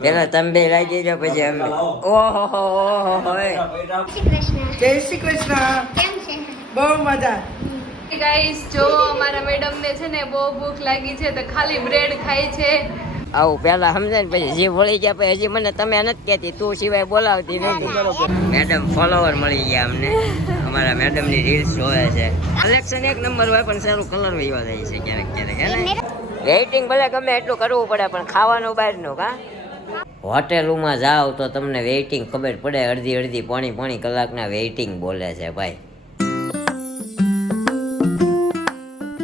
પેલા તમે બે લાગી જાઓ પછી અમે. ઓહો જય શ્રી કૃષ્ણ. કેમ છે? બહુ મજા. ગાઈસ જો અમારા મેડમ ને છે ને બહુ ભૂખ લાગી છે તો ખાલી બ્રેડ ખાય છે. આવું પેલા સમજાય ને પછી જે બોલી ગયા પછી હજી મને તમે નથી કહેતી, તું સિવાય બોલાવતી નથી. મેડમ ફોલોવર મળી ગયા અમને. અમારા મેડમ ની રીલ્સ જોવે છે. કલેક્શન એક નંબર હોય પણ સારું કલર વહીવા જાય છે ક્યારેક ક્યારેક હે ને. વેઇટિંગ ભલે ગમે એટલું કરવું પડે પણ ખાવાનું બહારનું કા. હોટેલોમાં જાઓ તો તમને વેઇટિંગ ખબર પડે, અડધી પોણી કલાકના વેઇટિંગ બોલે છે ભાઈ.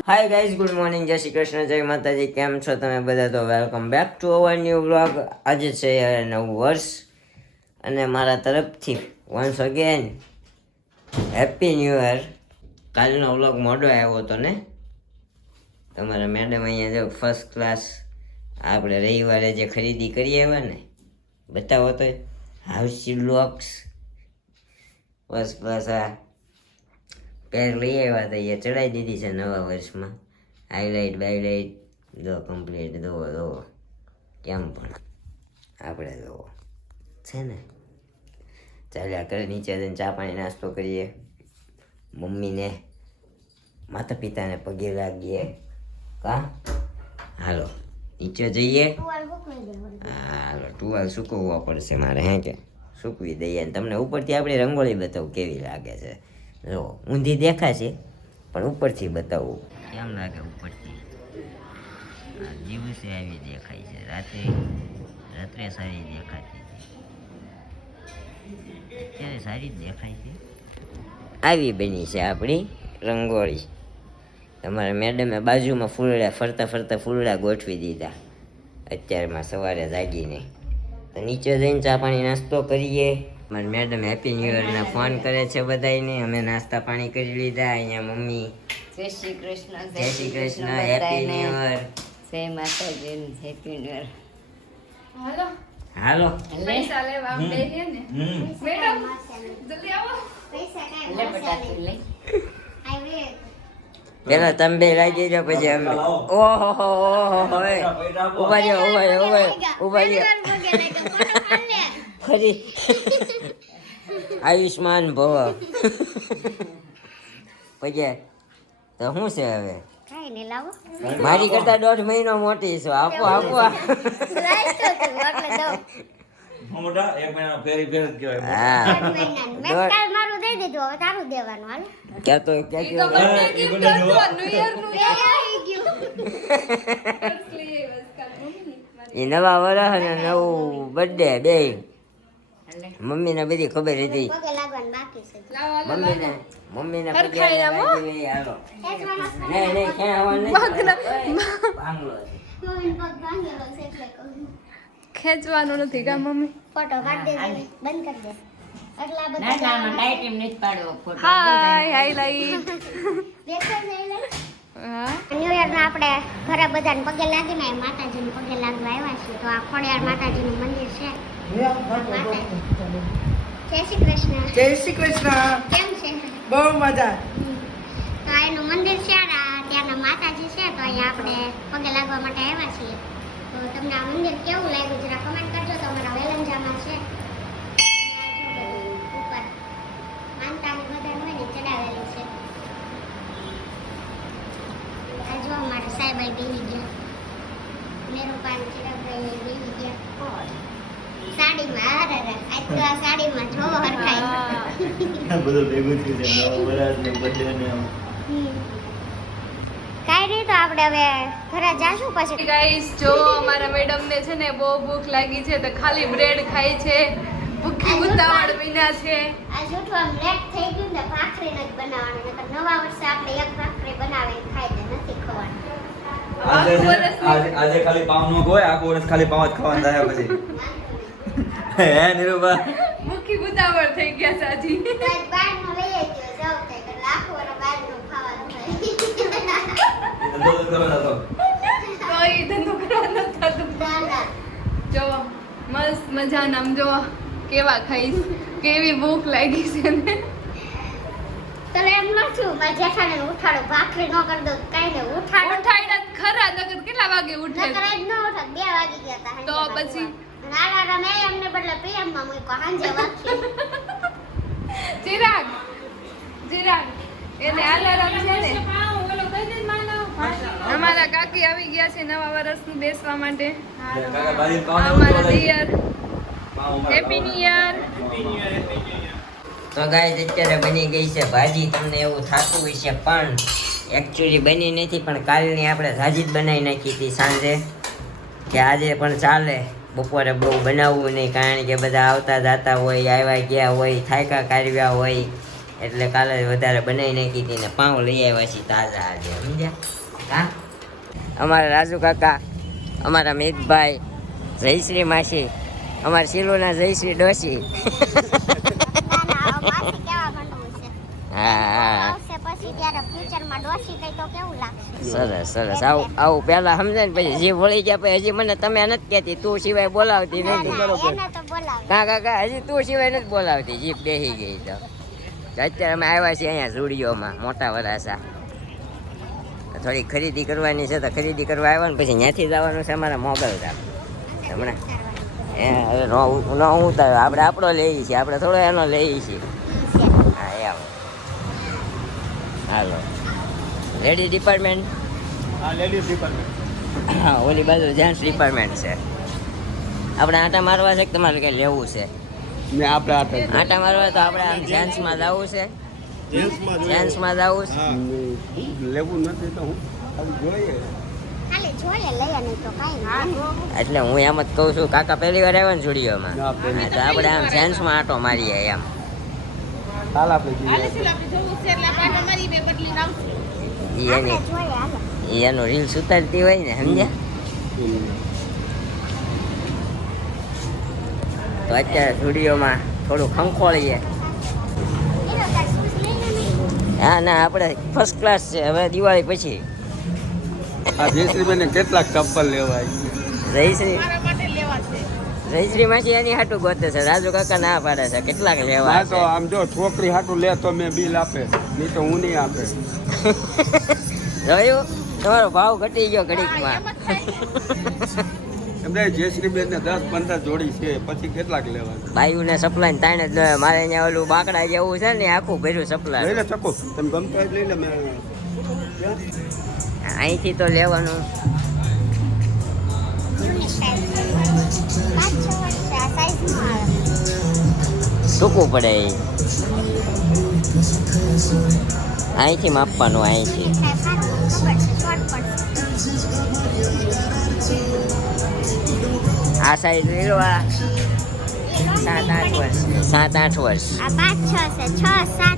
હાય ગાઈઝ, ગુડ મોર્નિંગ, જય શ્રી કૃષ્ણ, જય માતાજી. કેમ છો તમે બધા? તો welcome back to our new vlog. આજે છે નવું વર્ષ અને મારા તરફથી once again happy new year. કાલનો વ્લોગ મોડો આવ્યો હતો ને, તમારા મેડમ અહીંયા જો ફર્સ્ટ ક્લાસ આપણે રવિવારે જે ખરીદી કરી આવ્યા ને, બતાવો તો હાઉસી બ્લોક્સ ફર્સ્ટ ક્લાસ આ પેર લઈ આવ્યા હતા, એ ચડાવી દીધી છે નવા વર્ષમાં. હાઈલાઇટ બાઈલાઇટ દો કમ્પ્લીટ, દો કેમ પણ આપણે દો છે ને. ચાલ્યા કરે, નીચે જઈને ચા પાણી નાસ્તો કરીએ, મમ્મીને માતા પિતાને પગે લાગીએ કા. હાલો નીચે જઈએ. હાલો ટુવાલ સૂકવવા પડશે મારે, હે કે સૂકવી દઈએ ને તમને ઉપરથી આપણી રંગોળી બતાવું કેવી લાગે છે. જો ઊંધી દેખાશે પણ ઉપરથી બતાવું કેમ લાગે ઉપરથી. દિવસે આવી દેખાય છે, રાત્રે સારી દેખાતી છે, અત્યારે સારી જ દેખાય છે. આવી બની છે આપણી રંગોળી. તમારા મેડમે બાજુમાં ફૂલડા ફરતા ફૂલડા ગોઠવી દીધા અત્યારમાં સવારે જાગીને. તો નીચે જઈને ચા પાણી નાસ્તો કરીએ. મારી મેડમ હેપી ન્યૂ યરના ફોન કરે છે બધાને. અમે નાસ્તા પાણી કરી લીધા. અહીંયા મમ્મી જય શ્રી કૃષ્ણ. જય Shri Krishna, happy new year. જય માતાજી, હેપી ન્યૂ યર. હાલો પૈસા લેવા આમ બેહીએ ને. મેડમ જલ્દી આવો. લે બેટા તું લે. પેલા તમે બે લાગી જાઓ પછી અમે. ઓહો ઉભા રહ્યો ફરી આયુષ્માન ભવ. પછી તો શું છે હવે, કાઈ ને લાવો. મારી કરતા 1.5 મહિનો મોટી છો. આપો લાઈટ તો તું એટલે દો. મોટા એક મહિના ફેરી ફેર જ કહેવાય. હા મેં કાલ મારું દઈ દીધું, હવે તારું દેવાનું હાલ. ક્યાં તો ઈ તો બર્થડે ગિફ્ટ હતું ન્યુ યર નું. આવી ગયું. એ નવા વર્ષ અને નવું બર્થડે બે મમ્મીને બધી ખબર હતી. પગે લાગવાનું બાકી છે. મમ્મીને પગે હરખાઈ આમ હો. લાગી લઈ હાલો. નહીં ક્યાં આવવાનું નહીં. બાંગલો છે. મમ્મીનો પગ ભાંગેલો છે એટલે કહું. ખેંચવાનું નથી કા મમ્મી. ફોટો કાઢ દે, બંધ કરી દે. આટલા બધા હાય હાઈલાઈટ. દેખાય નહીં લે. હા ન્યુ યર ના આપણે ઘરે બધાને પગે લાગીને માતાજીને પગે લાગવા આવ્યા છીએ. તો આ ખોડિયાર માતાજીનું મંદિર છે. માતાજી. જય શ્રી કૃષ્ણ. જય શ્રી કૃષ્ણ. કેમ છે? બહુ મજા. તો આ એનું મંદિર છે, ત્યાંના માતાજી છે. તો અહીંયા આપણે પગે લાગવા માટે આવ્યા છીએ. તો તમને આ મંદિર કેવું લાગ્યું જરા કમેન્ટ કરજો. તો અમારા વેલંજામાં છે. ઉપર માનતાની બધાને હોય ને ચડાવેલું છે. આ જો અમારા સાહેબાઈ બેસી ગયા. મેરુપાન ચિરાગભાઈ બેસી ગયા. સાડીમાં અરે આજ તો આ સાડીમાં જો હરખાય. બધું ભેગું થયું છે, નવા વરસ ને બર્થડે ને આમ. કાઈ નહીં, તો આપણે હવે ઘરે જાશું પછી. ગાઈસ જો અમારા મેડમ ને છે ને બહુ ભૂખ લાગી છે તો ખાલી બ્રેડ ખાય છે. ભૂખી ઉતાવળ વિના છે. આ જૂઠું આમ લેટ થઈ ગયું ને, ભાખરી નથી બનાવવાનું. નકર નવા વર્ષે આપણે એક ભાખરી બનાવીને ખાઈ દે, નથી ખવાનું. આજે ખાલી પાવ નો હોય, આખું વર્ષ ખાલી પાવ જ ખાવાના થાય પછી. હે નિરૂપા, ભૂખી ઉતાવળ થઈ ગયા સાજી. આજ બહારનું લઈ આવ્યો, જાવ થાય કે લાખો વાર બહારનું ખાવાનું થાય. ધંધો તો કરો નતો. તો ઈ ધંધો કરવા નથી થતું. ના, ના. જો મસ્ત મજાના આમ જો કેવા ખાઈશ, કેવી ભૂખ લાગી છે ને. તો એમ ન થયું, મારા જેઠાને ઉઠાડો, ભાખરી ન કરી દઉં, કાંઈ નહીં, ઉઠાડો. ઉઠાડ્યા જ ખરા, નકર કેટલા વાગે ઉઠે? નકર આજ ન ઉઠાડ, 2 વાગી ગયા હતા. તો પછી? અલાર્મ એમને બદલે PM માં મૂકો હાંજે વાગશે. ચિરાગ એને અલાર્મ છે ને અમારા કાકી આવી ગયા છે નવા વર્ષનું બેસવા માટે કાકા બારી અમારા દિયર હેપી ન્યુ યર. તો ગાઈસ અત્યારે બની ગઈ છે ભાજી. તમને એવું થતું હશે પણ એકચ્યુઅલી બની નથી, પણ કાલની આપણે ભાજી જ બનાવી નાખી હતી સાંજે, કે આજે પણ ચાલે. બપોરે બહુ બનાવવું નહીં, કારણ કે બધા આવતા જતા હોય, આવ્યા ગયા હોય, થાયકા કાઢવ્યા હોય, એટલે કાલે વધારે બનાવી નાખી હતી ને પાઉં લઈ આવ્યા છીએ તાજા આજે, સમજ્યા? હા, અમારા રાજુ કાકા, અમારા મિતભાઈ, જયશ્રી માસી, અમારા શીલુના જયશ્રી ડોશી. ના ના માસી કેવા માંડવું છે. હા, આવશે પછી ત્યારે ફ્યુચરમાં ડોસી કઈ તો કેવું લાગશે. સરસ સરસ. આવું પહેલા સમજાય ને પછી જે વળી ગયા પછી હજી મને તમે નથી કહેતી, તું સિવાય બોલાવતી ના, નથી, ના, બરોબર? એને તો બોલાવે. કા કાકા હજી તું સિવાય નથી બોલાવતી, જીપ બેસી ગઈ તો. અત્યારે અમે આવ્યા છીએ અહીંયા ઝુડિયોમાં, મોટા વરાસા. થોડી ખરીદી કરવાની છે, તો ખરીદી કરવા આવ્યા ને પછી ત્યાંથી જવાનું છે અમારા મોબાઈલ ધામ હમણાં. ન ઉતારો આપણે આપણો લઈએ છીએ, આપણે થોડો એનો લઈએ છીએ. હા એમ. હાલો, લેડી ડિપાર્ટમેન્ટ. હા લેડીઝ ડિપાર્ટમેન્ટ. હા, ઓલી બાજુ જેન્ટ્સ ડિપાર્ટમેન્ટ છે. આપણે આટા મારવા છે કે તમારે કંઈ લેવું છે? ને આપણે આટે આટા મારવા તો આપણે આમ જેન્ટ્સમાં જવું છે, જેન્ટ્સમાં જવું છે. લેવું નથી તો હું જોઈએ. ખાલી જોઈએ લઈએ નહીં તો કાંઈ નહીં. એટલે હું એમ જ કહું છું, કાકા પહેલી વાર આવ્યા ને સ્ટુડિયોમાં, ના, પહેલી. તો આપણે આમ જેન્ટ્સમાં આટો મારીએ એમ. હાલ આપણે જોઈએ. ઈ આપણે એની જોઈએ હાલો. ઈ એનું રીલ્સ ઉતારતી હોય ને, સમજ્યા? તો અત્યારે સ્ટુડિયોમાં થોડું ખંખોળીએ. એનો તાર શૂઝ લઈ લે નહીં. હા ના, આપણે ફર્સ્ટ ક્લાસ છે. હવે દિવાળી પછી આ જયશ્રીબેન કેટલાક ચપ્પલ લેવાય? જયશ્રી જયશ્રી માસી એની હાટું ગોતે છે, રાજુ કાકા ના પાડે છે. કેટલાક લેવા ના તો આમ જો છોકરી હાટું લે તો મેં બિલ આપે, નહીં તો હું નહીં આપે. જોયું, તમારો ભાવ ઘટી ગયો ઘડીકમાં. એમને જયશ્રીબેન ને 10-15 જોડી છે, પછી કેટલાક લેવાય? બાયુને સપ્લાય તાણે જ લે. મારે અહીંયા ઓલું બાકડા જેવું છે ને, આખું ભર્યું લઈ સપ્લાય. લે શકો, તમે ગમતા જ લઈ લે. મેં અહીંથી તો લેવાનું. યુનિક સાઈઝ છે. 5-6 વર્ષ આ સાઈઝ નો આવે. ટૂંકું પડે એ. અહીંથી માપવાનું, અહીંથી. યુનિક સાઈઝ સારું ખબર છે શોર્ટ પડશે. આ સાઈડ લેવા 7-8 વર્ષ. 7-8 વર્ષ. આ 5-6 છે 6-7.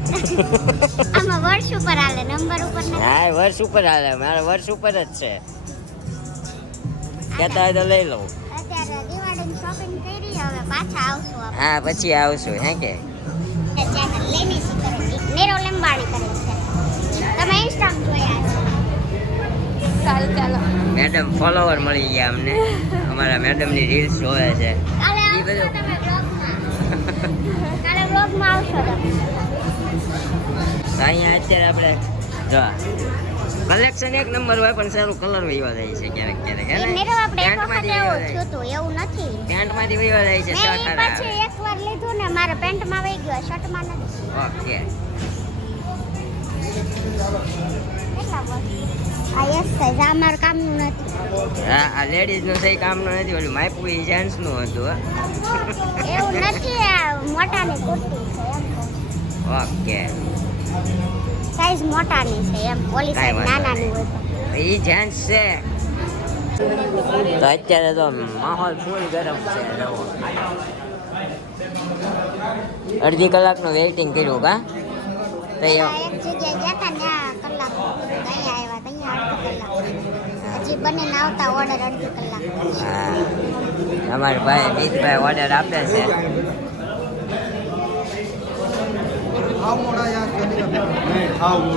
આમાં વર્ષ ઉપર હાલે નંબર ઉપર નથી. હા, વર્ષ ઉપર હાલે. મારે વર્ષ ઉપર જ છે. કહેતા હોય તો લઈ લઉં. અત્યારે દિવાળીની શોપિંગ કરી હવે પાછા આવશું આપણે. હા, પછી આવશું. હે કે ચેનલ લેની સી કરે છે. નીરવ લંબાણી કરે છે. તમે ઇન્સ્ટામ જોયા છે. ચાલો મેડમ ફોલોવર મળી ગયા અમને. અમારા મેડમની રીલ્સ જોવે છે. કાલે ઈ આવશો બધું. તમે બ્લોગમાં. કાલે બ્લોગમાં આવશો તમે. તો અહીંયા અત્યારે આપણે જો કલેક્શન એક નંબર હોય, પણ સારું કલર વહીવા જાય છે ક્યારેક ક્યારેક. હે એ ને? નીરવ આપણે એક વખત પેન્ટમાંથી એવું વહીવા થયું જાય. હતું એવું નથી. પેન્ટમાંથી વહીવા જાય છે. મેં શર્ટ હારા પછી આવે. એકવાર લીધું ને મારા પેન્ટમાં વહી ગયો શર્ટમાં નથી. ઓકે. કેટલા વર્ષ આ યસ સાઈઝ આ મારા કામનું નથી. હા, આ લેડીઝનું સહી કામનું નથી. ઓલું માયપું ઈ જેન્ટ્સનું હતું. હો. એવું નથી આ મોટાની કુર્તી છે એમ કહું. ઓકે. સાઈઝ મોટાની છે એમ ઓલી કાંઈ સાઈઝ વાંધો નાનાની હોય તો. ઈ જેન્ટ્સ છે. તો અત્યારે તો માહોલ ફૂલ ગરમ છે. જુઓ. અડધી કલાકનું વેઇટિંગ કર્યું કા? તો પેલા એક જગ્યાએ ગયા તા ત્યાં કલાક અહીંયા આવ્યા તા અહીંયા અડધી કલાક હજી બનીને આવતા ઓર્ડર અડધી કલાક. હા, અમારા ભાઈ મિતભાઈ ઓર્ડર આપે છે.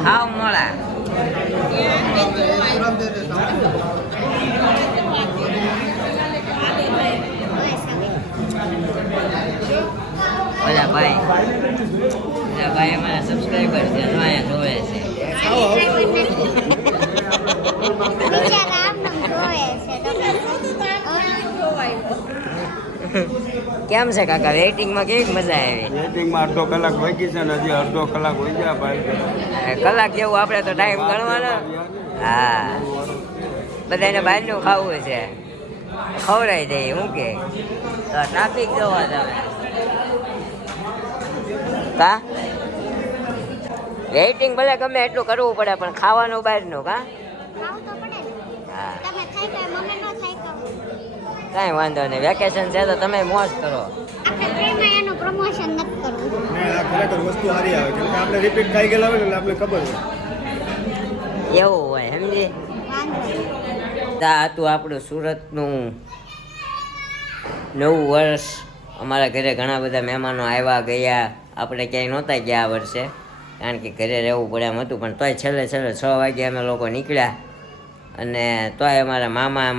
હાવ મોડા. ઓલા ભાઈ અમારા સબસ્ક્રાઈબર છે. જો અહીંયા જોવે છે. બિચારા આમ નામ જોવે છે તો કેમ છે કાકા વેઇટિંગમાં કેવી મજા આવી વેટિંગમાં અડધો કલાક બાકી છે ને હજી અડધો કલાક હોય ગયા ભાઈ કલાક જેવું આપણે તો ટાઈમ ગણવાનો હા બધાને બહારનું ખાવું છે ખવડાવી દઈએ શું કે તો ટ્રાફિક જોવા તમે કા વેઇટિંગ ભલે ગમે એટલું કરવું પડે પણ ખાવાનું બહારનું કા ખાવું તો પડે ને. હા તમે ખાઈ ગયા મમ્મી ન ખાઈ કહો કાંઈ વાંધો નહીં વેકેશન છે તો તમે મોજ કરો આપણે ટ્રેનમાં એનું પ્રમોશન નથી કરવું ને આ ખરેખર વસ્તુ સારી આવે કેમ કે આપણે રિપીટ ખાઈ ગયેલા હોય ને એટલે આપણે ખબર હોય એવું હોય સમજી વાંધો નહીં. આ હતું આપણું સુરતનું નવું વર્ષ અમારા ઘરે ઘણા બધા મહેમાનો આવ્યા ગયા આપણે ક્યાંય નહોતા ગયા આ વર્ષે કારણ કે ઘરે રહેવું પડે એમ હતું પણ તોય છેલ્લે 6 વાગે અમે લોકો નીકળ્યા અને તોય અમારા મામા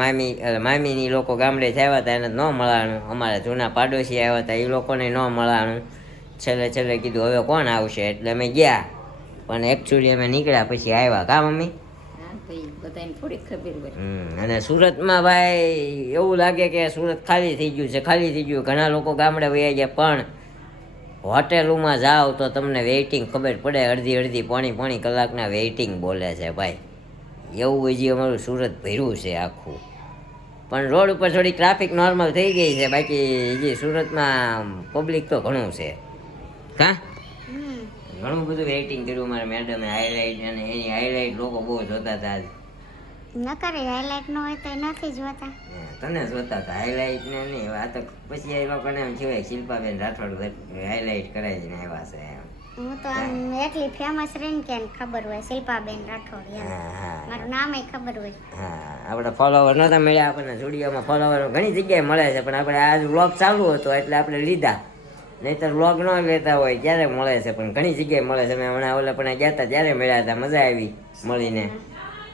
મામીની લોકો ગામડેથી આવ્યા હતા એને ન મળાણું અમારા જૂના પાડોશી આવ્યા હતા એ લોકોને ન મળાણું છેલ્લે કીધું હવે કોણ આવશે એટલે અમે ગયા પણ એકચ્યુઅલી અમે નીકળ્યા પછી આવ્યા કા મમ્મી અને સુરતમાં ભાઈ એવું લાગે કે સુરત ખાલી થઈ ગયું ઘણા લોકો ગામડે વયા ગયા પણ હોટેલોમાં જાઓ તો તમને વેઇટિંગ ખબર પડે અડધી પોણી કલાકના વેઇટિંગ બોલે છે ભાઈ એવું હજી અમારું સુરત ભર્યું છે આખું પણ રોડ ઉપર થોડી ટ્રાફિક નોર્મલ થઈ ગઈ છે બાકી હજી સુરતમાં પબ્લિક તો ઘણું છે હા ઘણું બધું વેઇટિંગ કર્યું મારા મેડમે હાઇલાઇટ અને એની હાઇલાઇટ લોકો બહુ જોતા હતા ન કરે હાઇલાઇટ ન હોય તો એ નથી જોતા તને જોતા હતા હાઇલાઇટ ને નહીં આ તો પછી એ લોકોને એમ કહેવાય શિલ્પાબેન રાઠોડ હાઇલાઇટ કરાવીને આવ્યા છે એમ હું તો આમ એટલી ફેમસ રહીને કે એને ખબર હોય શિલ્પાબેન રાઠોડ એમ. મારું નામ ખબર હોય હા આપણે ફોલોવર નહોતા મળ્યા આપણને સ્ટુડિયોમાં ફોલોવર ઘણી જગ્યાએ મળે છે પણ આપણે આજ વ્લોગ ચાલુ હતો એટલે આપણે લીધા નહીંતર વ્લોગ ન લેતા હોય ત્યારે મળે છે પણ ઘણી જગ્યાએ મળે છે મેં હમણાં ઓલા પણ ગયા હતા ત્યારે મળ્યા હતા મજા આવી મળીને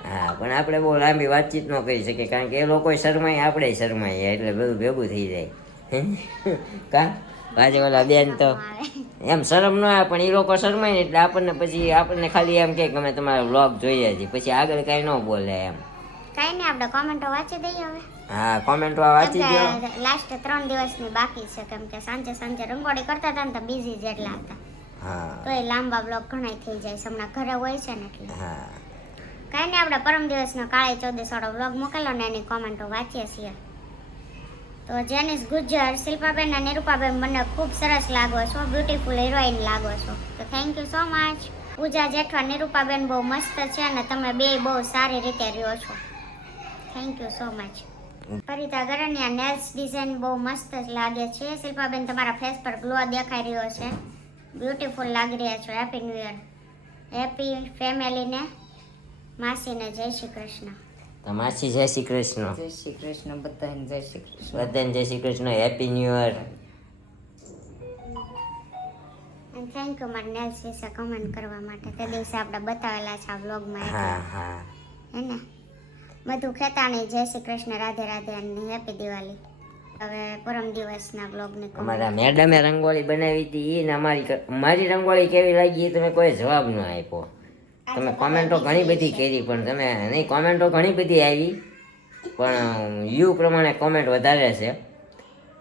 હા પણ આપણે બહુ લાંબી વાતચીત ન કરી શકીએ કારણ કે એ લોકો શરમાય આપણે શરમાઈએ એટલે બધું ભેગું થઈ જાય કા આજે ઓલા બેન તો એમ શરમ ન આવે પણ એ લોકો શરમાય ને એટલે આપણને ખાલી એમ કે અમે તમારા વ્લોગ જોઈએ છીએ પછી આગળ કાંઈ ન બોલે એમ કઈ નહીં આપણે કોમેન્ટો વાંચી દઈએ હવે હા કોમેન્ટો વાંચી દો લાસ્ટ 3 દિવસની બાકી છે કેમ કે સાંજે રંગોળી કરતા હતા ને તો બિઝી જેટલા હતા હા તો એ લાંબા બ્લોગ ઘણા થઈ જાય છે હમણાં ઘરે હોય છે ને એટલે હા કઈ નહીં આપણે પરમ દિવસનો કાળી ચૌદસ વાળો બ્લોગ મોકલો ને એની કોમેન્ટો વાંચીએ છીએ તો જેનિસ ગુજ્જર શિલ્પાબેન અને નિરૂપાબેન બંને ખૂબ સરસ લાગો છો બ્યુટીફુલ હિરોઈન લાગો છો તો થેન્ક યુ સો મચ પૂજા જેઠવા નિરૂપાબેન બહુ મસ્ત છે અને તમે બે બહુ સારી રીતે રહ્યો છો thank you so much Parita Garaniya nails design બહુ મસ્ત લાગે છે શિલ્પાબેન તમારા ફેસ પર ગ્લો દેખાઈ રહ્યો છે બ્યુટીફુલ લાગી રહ્યા છો હેપી ન્યૂ યર હેપી ફેમિલીને માસીને જય શ્રી કૃષ્ણ તો માસી જય શ્રી કૃષ્ણ બધાને જય Shri Krishna happy new year and thank you મારા નેલ્સ વિશે કમેન્ટ કરવા માટે તે દિવસે આપણે બતાવેલા છે આ વ્લોગમાં હા હા હે ને બધું ખેતાણી જય શ્રી કૃષ્ણ રાધે રાધે અને હેપી દિવાળી હવે પરમ દિવસના વ્લોગની અમારા મેડમે રંગોળી બનાવી હતી ને મારી રંગોળી કેવી લાગી તમે કોઈ જવાબ ન આપ્યો તમે કોમેન્ટો ઘણી બધી કરી પણ તમે નહીં કોમેન્ટો ઘણી બધી આવી પણ યુ પ્રમાણે કોમેન્ટ વધારે છે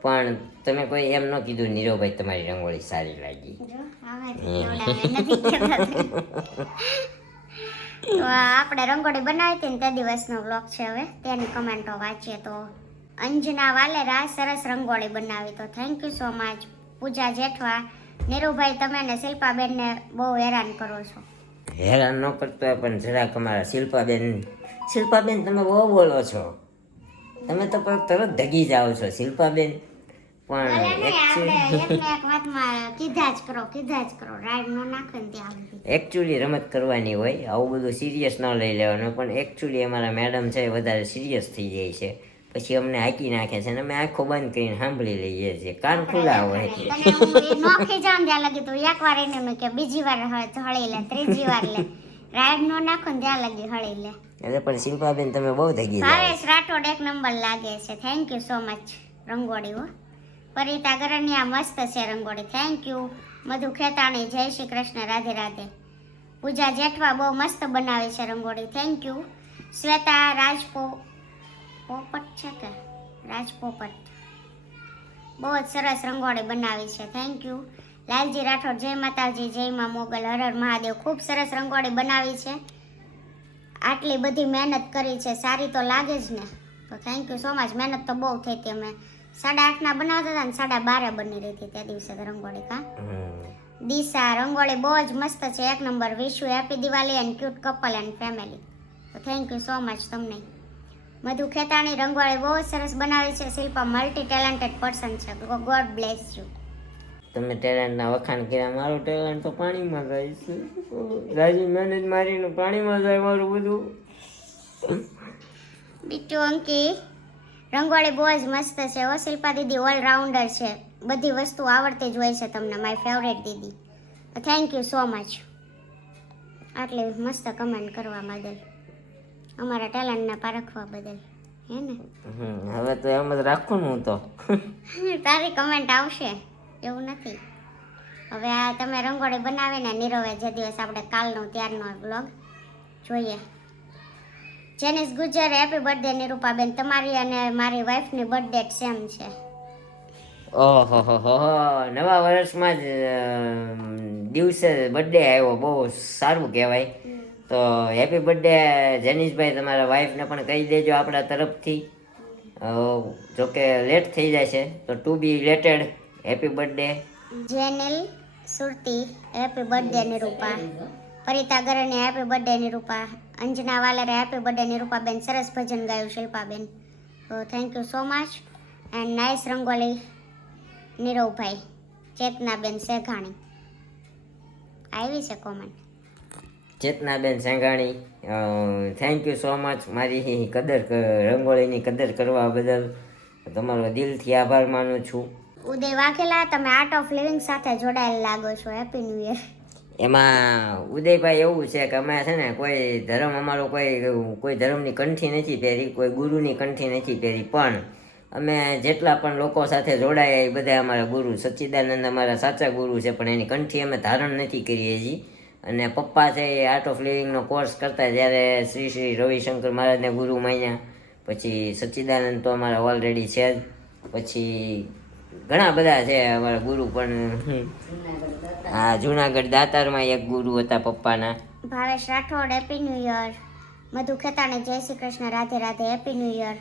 પણ તમે કોઈ એમ ન કીધું નીરવભાઈ તમારી રંગોળી સારી લાગી તો આપણે રંગોળી બનાવી હતી ને તે દિવસનો વ્લોગ છે હવે તેની કમેન્ટો વાંચીએ તો અંજના વાલેરા સરસ રંગોળી બનાવી તો થેન્ક યુ સો મચ પૂજા જેઠવા નીરુભાઈ તમે ને શિલ્પાબેનને બહુ હેરાન કરો છો હેરાન ન કરતો હોય પણ જરાક અમારા શિલ્પાબેન તમે બહુ બોલો છો તમે તો તરત ધગી જાઓ છો શિલ્પાબેન પણ એકચ્યુઅલી રમત કરવાની હોય આવું બધું સિરિયસ ન લઈ લેવાનું પણ એકચ્યુઅલી અમારા મેડમ છે વધારે સિરિયસ થઈ જાય છે પછી અમને હાકી નાખે છે અને અમે આંખો બંધ કરીને સાંભળી લઈએ છીએ કાન ખુલ્લા હોય બીજી વાર હળી લે ત્રીજી વાર લે રાઈડ નો નાખો ને ત્યાં લગી હળી લે એટલે પણ શિલ્પાબેન તમે બહુ ધગી જાઓ ભાવેશ રાઠોડ 1 નંબર લાગે છે thank you so much rangoli હો પરિતા ગરણિયા મસ્ત છે રંગોળી થેન્ક યુ મધુ ખેતાણી જય શ્રી કૃષ્ણ રાધે રાધે પૂજા જેઠવા બહુ મસ્ત બનાવે છે રંગોળી થેન્ક યુ શ્વેતા પોપટ છે કે રાજપોપટ બહુ જ સરસ રંગોળી બનાવી છે. Thank you Lalji Rathod. જય માતાજી, જય માં મોગલ, હર હર મહાદેવ. ખૂબ સરસ રંગોળી બનાવી છે. આટલી બધી મહેનત કરી છે, સારી તો લાગે જ ને. તો થેન્ક યુ સો મચ. મહેનત તો બહુ થઈ હતી. અમે 8:30 બનાવતા હતા ને 12:30 બની રહી હતી તે દિવસે તો રંગોળી. કા દિશા રંગોળી બહુ જ મસ્ત છે, એક number. Wish you happy Diwali and cute couple and family. તો થેન્ક યુ સો મચ તમને. મધુ ખેતાણી રંગોળી બહુ જ સરસ બનાવી છે. શિલ્પા મલ્ટી ટેલેન્ટેડ પર્સન છે. God bless you. તમે ટેલેન્ટના વખાણ કર્યા. મારું ટેલેન્ટ તો પાણીમાં જાય છે. રાજી મહેનત મારીને પાણીમાં જાય મારું બધું. બીટુ અંકી રંગોળી બહુ જ મસ્ત છે. ઓ શિલ્પા દીદી ઓલરાઉન્ડર છે, બધી વસ્તુ આવડતી જ હોય છે તમને. My favourite Didi. Thank you so much આટલી મસ્ત કમેન્ટ કરવા બદલ, અમારા ટેલેન્ટને પારખવા બદલ. હે ને હવે તો એમ જ રાખું ને હું તો. તારી કમેન્ટ આવશે એવું નથી. હવે આ તમે રંગોળી બનાવીને નીરવે જે દિવસ આપણે કાલનો ત્યારનો વ્લોગ જોઈએ. Jenis Gujar happy birthday Nirupaben. તમારી અને મારી વાઈફની બર્થડે સેમ છે. ઓહો નવા વર્ષમાં જ દિવસે બર્થડે આવ્યો, બહુ સારું કહેવાય. તો હેપી બર્થડે જેનિશભાઈ. તમારા વાઈફને પણ કહી દેજો આપણા તરફથી. જોકે લેટ થઈ જાય છે તો to belated happy birthday. Jenil Surati happy birthday Nirupa. Parita Garani happy birthday Nirupa. Anjana Valre happy birthday Nirupaben. સરસ ભજન ગાયું શિલ્પાબેન. તો thank you so much and nice rangoli Niravbhai. Chetnaben Seghani આવી છે comment. Chetnaben Senghani thank you so much. મારી રંગોળીની કદર કરવા બદલ તમારો દિલથી આભાર માનું છું. ઉદય વાઘેલા તમે આર્ટ ઓફ લિવિંગ સાથે જોડાયેલ લાગો છો. Happy new year. એમાં ઉદયભાઈ એવું છે કે અમે છે ને કોઈ ધર્મ અમારો કોઈ ધર્મની કંઠી નથી પહેરી, કોઈ ગુરુની કંઠી નથી પહેરી, પણ અમે જેટલા પણ લોકો સાથે જોડાયા એ બધા અમારા ગુરુ. સચ્ચિદાનંદ અમારા સાચા ગુરુ છે, પણ એની કંઠી અમે ધારણ નથી કરી હજી. અને પપ્પા છે એ આર્ટ ઓફ લિવિંગનો કોર્સ કરતા જ્યારે શ્રી શ્રી રવિશંકર મહારાજને ગુરુ માન્યા. પછી સચ્ચિદાનંદ તો અમારા ઓલરેડી છે જ. પછી ઘણા બધા છે અમારા ગુરુ. પણ હા, જુનાગઢ દાતારમાં એક ગુરુ હતા પપ્પાના. Bhavesh Rathod happy new year. Madhu Khetani જય Shri Krishna, Radhe Radhe, happy new year.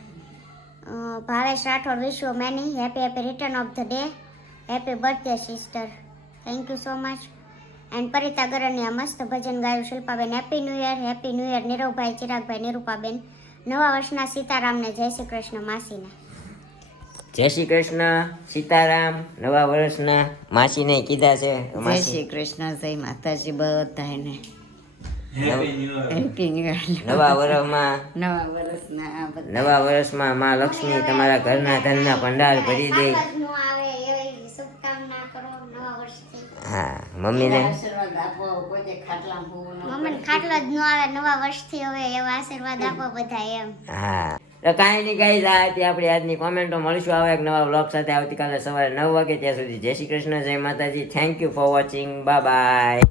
Bhavesh Rathod wish you many happy return of the day, happy birthday sister. Thank you so much. And Parita Garaniya મસ્ત ભજન ગાયું Shilpaben. Happy new year Niravbhai, Chiragbhai, Nirupaben. નવા વર્ષના સીતારામને જય શ્રી કૃષ્ણ માસીને. જય શ્રી કૃષ્ણ સીતારામ. નવા વર્ષના માસીને કીધા છે. જય શ્રી કૃષ્ણ, જય માતાજી બધાને. Happy new year. નવા વર્ષમાં નવા વર્ષના માં લક્ષ્મી તમારા ઘરના ધનના ભંડાર ભરી દે. શુભકામના કરો નવા વર્ષથી. હા, મમ્મીને આશીર્વાદ આપો. કોઈ ખાટલા મમ્મીને ખાટલો જ ન આવે નવા વર્ષથી. હવે એવા આશીર્વાદ આપો બધા એમ. હા, તો કાંઈ નહીં ગાઈઝ, આ હતી આપણી આજની કોમેન્ટો. મળીશું આવે એક નવા વ્લોગ સાથે આવતીકાલે સવારે 9 વાગે. ત્યાં સુધી જય શ્રી કૃષ્ણ, જય માતાજી. Thank you for watching. Bye bye.